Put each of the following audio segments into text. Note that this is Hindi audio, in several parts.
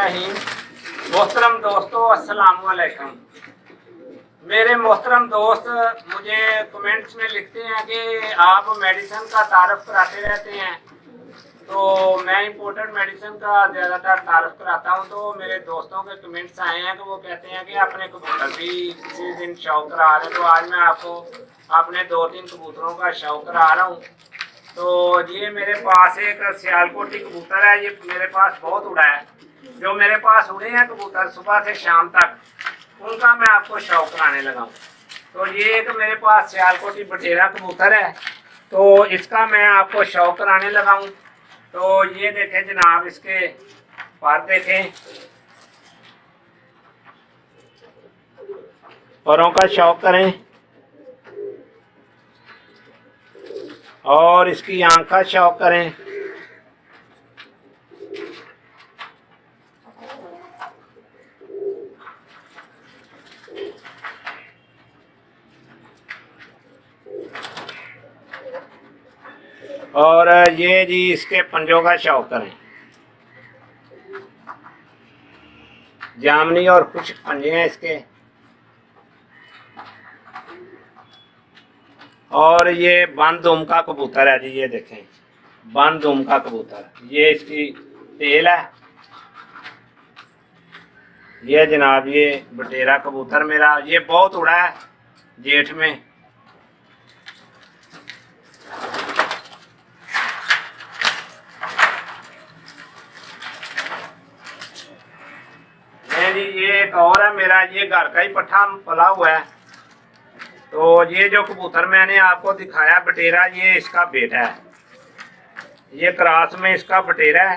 रहीम। मोहतरम दोस्तों, अस्सलाम वालेकुम। मेरे मोहतरम दोस्त मुझे कमेंट्स में लिखते हैं कि आप मेडिसिन का तारफ़ कराते रहते हैं, तो मैं इम्पोर्टेड मेडिसिन का ज़्यादातर तारफ़ कराता हूं। तो मेरे दोस्तों के कमेंट्स आए हैं कि वो कहते हैं कि अपने कबूतर भी किसी दिन शौक करा रहे, तो आज मैं आपको अपने 2-3 कबूतरों का शौक करा रहा हूँ। तो ये मेरे पास एक सियालकोटी कबूतर है, ये मेरे पास बहुत उड़ा है। जो मेरे पास उड़े हैं कबूतर सुबह से शाम तक, उनका मैं आपको शौक कराने लगा हूँ। तो ये एक मेरे पास सियालकोटी बटेरा कबूतर है, तो इसका मैं आपको शौक कराने लगा हूँ। तो ये देखें जनाब, इसके पर देखें, परों का शौक करें और इसकी आंख का शौक करें। और ये जी इसके पंजों का शौक करें। जामनी और खुश्क पंजे हैं इसके। और ये बंद-दुम का कबूतर है जी, ये देखें बंद-दुम का कबूतर। ये इसकी टेल है। ये जनाब ये बटेरा कबूतर मेरा, ये बहुत उड़ा है जेठ में। जी ये एक और है मेरा, ये घर का ही पट्ठा पला हुआ है। तो ये जो कबूतर मैंने आपको दिखाया बटेरा, ये इसका बेटा है। ये क्रॉस में इसका बटेरा है।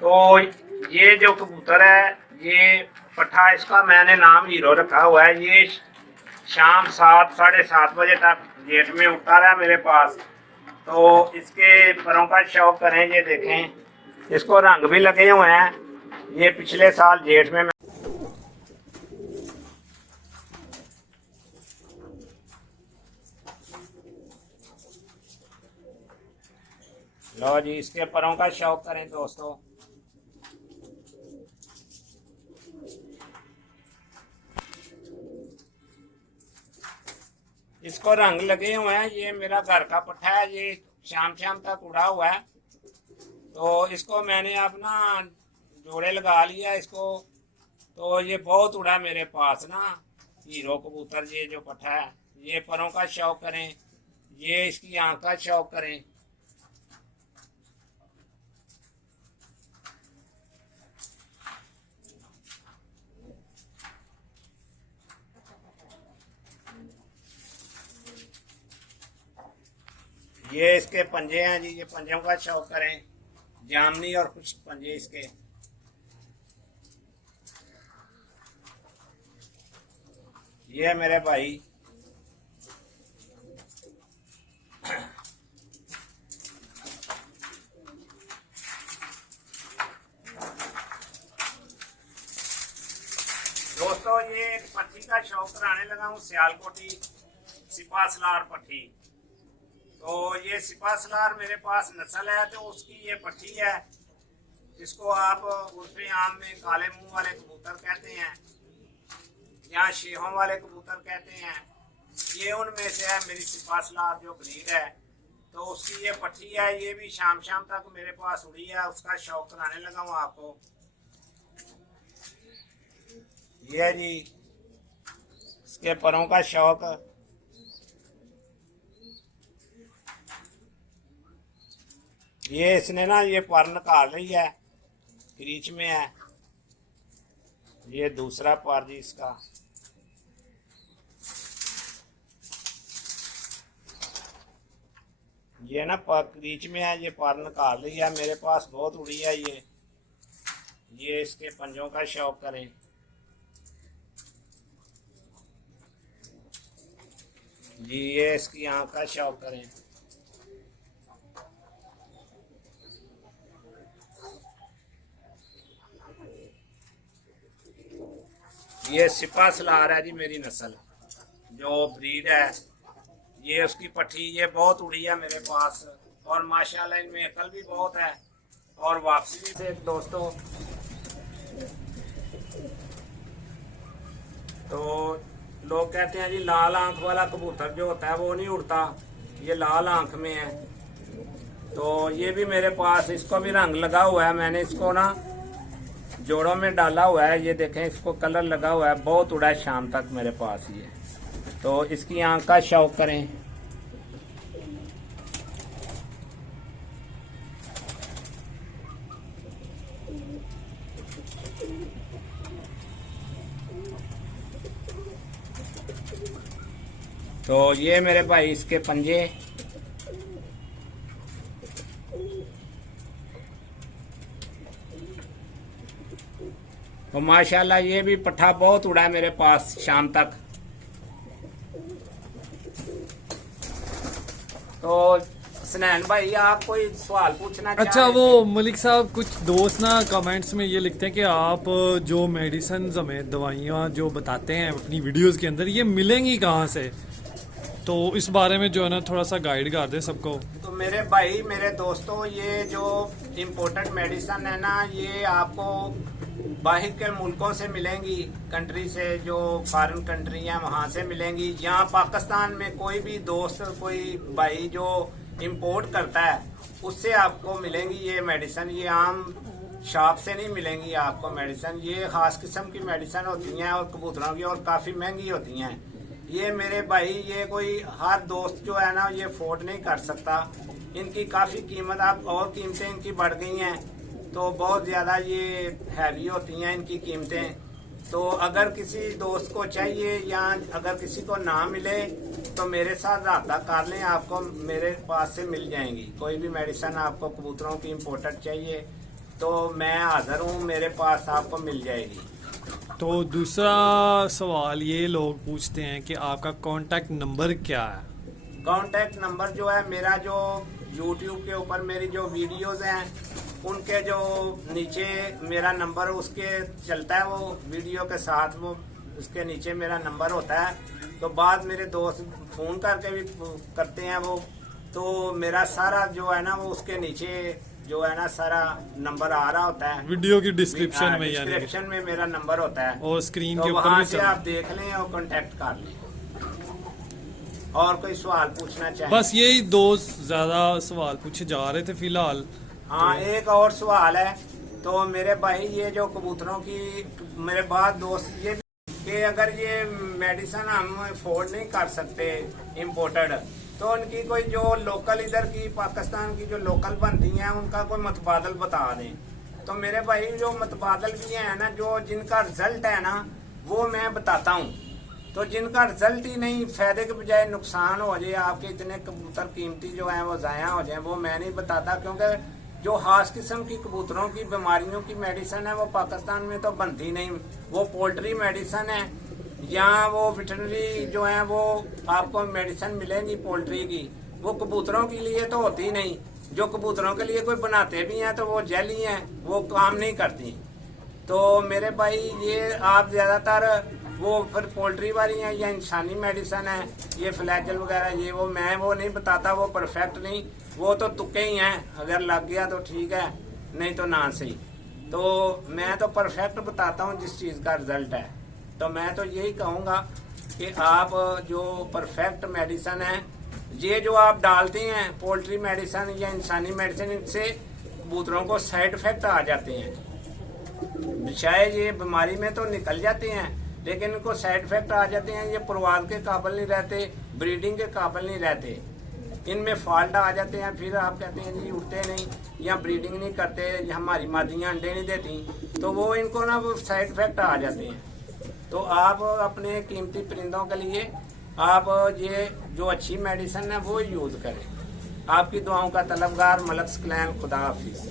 तो ये जो कबूतर है, ये पट्ठा, इसका मैंने नाम हीरो रखा हुआ है। ये शाम 7-7:30 बजे तक जेठ में उठता रहा मेरे पास। तो इसके परों का शौक करें, ये देखें इसको रंग भी लगे हुए हैं। ये पिछले साल जेठ में लो जी, इसके परों का शौक करें दोस्तों। इसको रंग लगे हुए हैं। ये मेरा घर का पट्ठा है, ये शाम शाम तक उड़ा हुआ है। तो इसको मैंने अपना जोड़े लगा लिया इसको। तो ये बहुत उड़ा मेरे पास ना हीरो कबूतर। ये जो पट्ठा है, ये परों का शौक करें, ये इसकी आंख का शौक करें। ये इसके पंजे हैं जी, ये पंजों का शौक करें। जामनी और खुश्क पंजे इसके। ये है मेरे भाई। दोस्तों ये पट्टी का शौक कराने लगा हूँ, सियालकोटी सिपासलार पट्टी। तो ये सिपासलार मेरे पास नस्ल है, तो उसकी ये पट्टी है। इसको आप उर्फे आम में काले मुंह वाले कबूतर कहते हैं या शेहों वाले कबूतर कहते हैं। ये उनमें से है मेरी सिपासलार जो ब्रीड है। तो उसकी ये पट्टी है, ये भी शाम शाम तक मेरे पास उड़ी है। उसका शौक कराने लगा हूँ आपको। ये जी इसके परों का शौक। ये इसने ना ये पर निकाल रही है, क्रीच में है। ये दूसरा पर जी इसका। ये ना पर क्रीच में है, ये पर निकाल रही है। मेरे पास बहुत उड़ी है ये इसके पंजों का शौक करें। जी ये इसकी आंख का शौक करें। ये सिपासलार है जी मेरी नस्ल जो ब्रीड है। ये उसकी पट्टी, ये बहुत उड़ी है मेरे पास। और माशाल्लाह इनमें अकल भी बहुत है और वापसी भी से। दोस्तों तो लोग कहते हैं जी लाल आंख वाला कबूतर जो होता है वो नहीं उड़ता, ये लाल आंख में है। तो ये भी मेरे पास, इसको भी रंग लगा हुआ है, मैंने इसको ना जोड़ों में डाला हुआ है। ये देखें, इसको कलर लगा हुआ है, बहुत उड़ा है शाम तक मेरे पास ये। तो इसकी आंख का शौक करें। तो ये मेरे भाई इसके पंजे, तो माशाल्लाह ये भी पट्ठा बहुत उड़ा है मेरे पास शाम तक। तो सनैन भाई आप कोई सवाल पूछना चाह अच्छा, रहे वो थे? मलिक साहब, कुछ दोस्त ना कमेंट्स में ये लिखते हैं कि आप जो मेडिसिन हमें दवाइयाँ जो बताते हैं अपनी वीडियोस के अंदर, ये मिलेंगी कहाँ से? तो इस बारे में जो है ना थोड़ा सा गाइड कर दे सबको। तो मेरे भाई, मेरे दोस्तों, ये जो इम्पोर्टेड मेडिसिन है ना, ये आपको बाहर के मुल्कों से मिलेंगी, कंट्री से, जो फॉरेन कंट्री है वहाँ से मिलेंगी। यहाँ पाकिस्तान में कोई भी दोस्त, कोई भाई जो इंपोर्ट करता है उससे आपको मिलेंगी ये मेडिसिन। ये आम शॉप से नहीं मिलेंगी आपको मेडिसिन, ये खास किस्म की मेडिसिन होती हैं और कबूतरों की, और काफ़ी महंगी होती हैं। ये मेरे भाई, ये कोई हर दोस्त जो है ना ये अफोर्ड नहीं कर सकता। इनकी काफ़ी कीमत, आप और कीमतें इनकी बढ़ गई हैं, तो बहुत ज़्यादा ये हैवी होती हैं इनकी कीमतें। तो अगर किसी दोस्त को चाहिए या अगर किसी को ना मिले तो मेरे साथ रब्ता कर लें, आपको मेरे पास से मिल जाएंगी। कोई भी मेडिसिन आपको कबूतरों की इम्पोर्टेड चाहिए तो मैं हाजिर हूँ, मेरे पास आपको मिल जाएगी। तो दूसरा सवाल ये लोग पूछते हैं कि आपका कांटेक्ट नंबर क्या है? कांटेक्ट नंबर जो है मेरा, जो यूट्यूब के ऊपर मेरी जो वीडियोस हैं उनके जो नीचे मेरा नंबर उसके चलता है, वो वीडियो के साथ वो उसके नीचे मेरा नंबर होता है। तो बाद मेरे दोस्त फ़ोन करके भी करते हैं वो, तो मेरा सारा जो है ना वो उसके नीचे जो है ना सारा नंबर आ रहा होता है वीडियो की डिस्क्रिप्शन में, यानी डिस्क्रिप्शन में मेरा नंबर होता है, और स्क्रीन तो के ऊपर वहाँ भी से आप देख लें और कांटेक्ट कर लें। और कोई सवाल पूछना चाहिए? बस यही दो ज्यादा सवाल पूछे जा रहे थे फिलहाल। हाँ, एक और सवाल है। तो मेरे भाई, ये जो कबूतरों की, मेरे बाद दोस्त ये कि अगर ये मेडिसिन हम अफोर्ड नहीं कर सकते इम्पोर्टेड, तो उनकी कोई जो लोकल इधर की पाकिस्तान की जो लोकल बनती हैं उनका कोई मतबादल बता दें। तो मेरे भाई, जो मतबादल भी हैं ना, जो जिनका रिजल्ट है ना वो मैं बताता हूँ। तो जिनका रिजल्ट ही नहीं, फायदे के बजाय नुकसान हो जाए, आपके इतने कबूतर कीमती जो हैं वो ज़ाया हो जाए, वो मैं नहीं बताता। क्योंकि जो खास किस्म की कबूतरों की बीमारियों की मेडिसिन है वो पाकिस्तान में तो बनती नहीं। वो पोल्ट्री मेडिसिन है, या वो वेटरनरी जो है वो आपको मेडिसिन मिलेंगी पोल्ट्री की, वो कबूतरों के लिए तो होती नहीं। जो कबूतरों के लिए कोई बनाते भी हैं तो वो जेली हैं, वो काम नहीं करती। तो मेरे भाई, ये आप ज़्यादातर वो फिर पोल्ट्री वाली हैं या इंसानी मेडिसिन है, ये फ्लैजल वगैरह, ये वो मैं वो नहीं बताता, वो परफेक्ट नहीं, वो तो तुक्के ही हैं। अगर लग गया तो ठीक है, नहीं तो ना सही। तो मैं तो परफेक्ट बताता हूँ जिस चीज़ का रिजल्ट है। तो मैं तो यही कहूँगा कि आप जो परफेक्ट मेडिसिन है, ये जो आप डालते हैं पोल्ट्री मेडिसिन या इंसानी मेडिसिन, इनसे कबूतरों को साइड इफेक्ट आ जाते हैं। शायद ये बीमारी में तो निकल जाते हैं, लेकिन इनको साइड इफेक्ट आ जाते हैं। ये परवाज के काबिल नहीं रहते, ब्रीडिंग के काबिल नहीं रहते, इनमें फॉल्ट आ जाते हैं। फिर आप कहते हैं जी उड़ते नहीं या ब्रीडिंग नहीं करते, या हमारी मादियाँ अंडे नहीं देती, तो वो इनको ना वो साइड इफेक्ट आ जाते हैं। तो आप अपने कीमती परिंदों के लिए आप ये जो अच्छी मेडिसिन है वो यूज़ करें। आपकी दुआओं का तलबगार, मलक सकलैन, खुदा हाफिज़।